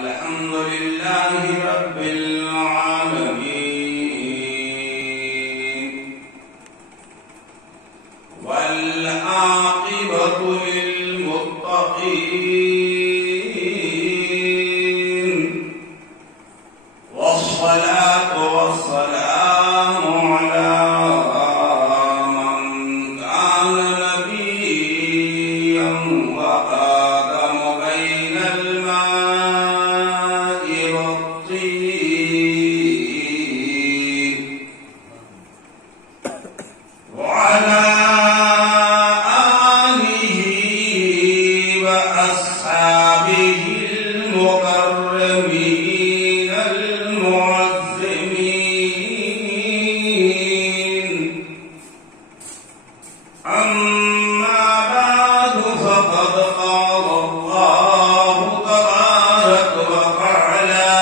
والحمد لله رب العالمين والعاقبة للمتقين والصلاة والسلام على من كان نبيا وآدم بين الماء والطين وعلى آله وأصحابه المكرمين المعظمين. أما بعد فقد قال الله تبارك وتعالى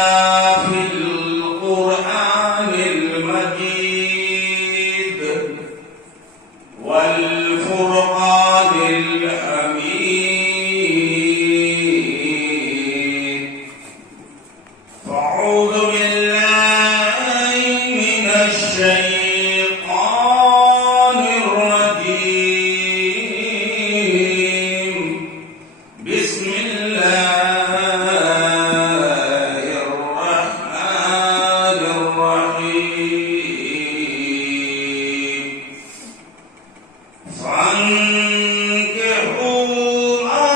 في القرآن المجيد والفرقان الحميد. فأعوذ بالله من الشيطان الرجيم. بسم الله الرحمن الرحيم. فانكحوا ما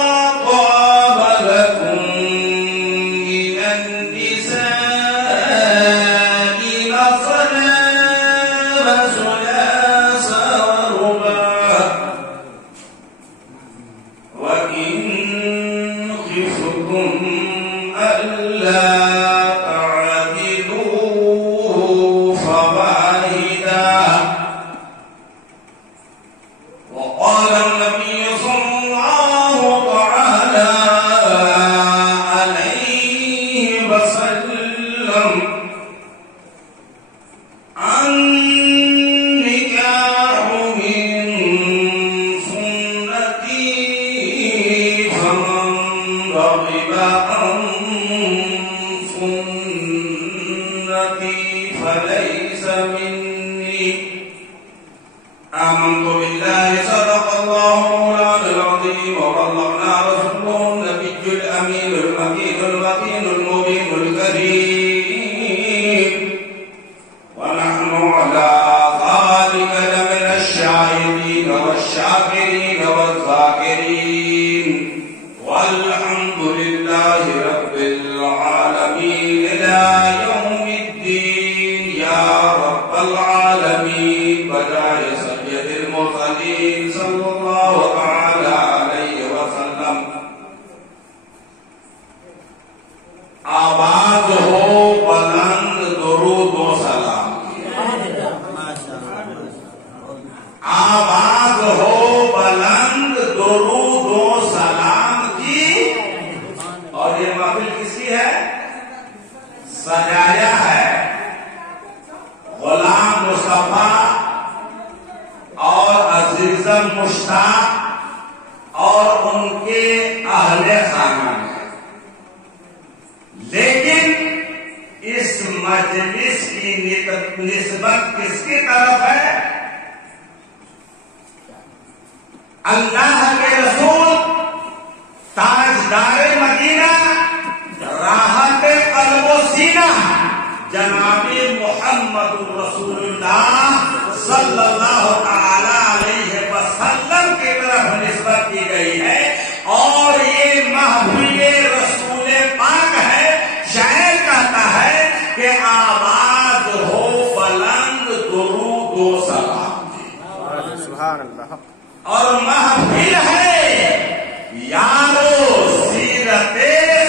طاب لكم من النساء مثنى وثلاث ورباع وإن خفتم ألا تعدلوا فواحدا. وقال النبي صلى الله تعالى عليه وسلم: النكاح من سنتي فمن رغب عن سنتي فليس مني. آمنت بالله صدق الله مولانا العظيم وبلغنا رسوله النبي الأمين المكين المتين المبين الكريم ونحن على ذلك لمن الشاهدين والشاكرين والذاكرين والحمد لله رب العالمين إلى يوم الدين. يا رب العالمين بجائے سید المرسلین صلی اللہ تعالی علیہ وسلم. آواز ہو بلند درود و سلام کی. آواز ہو بلند درود و سلام کی. اور یہ محفل کس کی ہے؟ سجایا ہے غلام مصطفیٰ اور عزیز مشتاق اور ان کے اہل خانہ ہے. لیکن اس مجلس کی نسبت کس کی طرف ہے؟ اللہ کے رسول تاجدار مدینہ راحت قلب و سینہ جناب محمد رسول اللہ صلی اللہ تعالی علیہ وسلم کی طرف نسبت کی گئی ہے. اور یہ محفل رسول پاک ہے. شاعر کہتا ہے کہ آواز ہو بلند درود و سلام کی. سبحان اللہ. اور محفل ہے یارو سیرت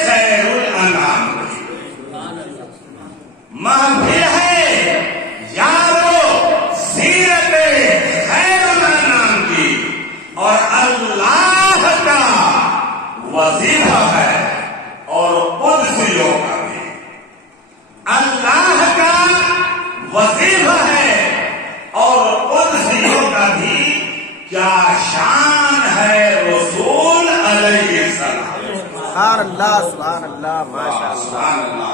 خیر الانام کی. محفل ہے یارو سیرت خیر الانام کی. اور اللہ کا وظیفہ ہے اور قدسیوں کا بھی. اللہ کا وظیفہ ہے اور قدسیوں کا بھی. کیا شان ہے رسول علیہ السلام. سبحان اللہ سبحان اللہ. سبحان اللہ.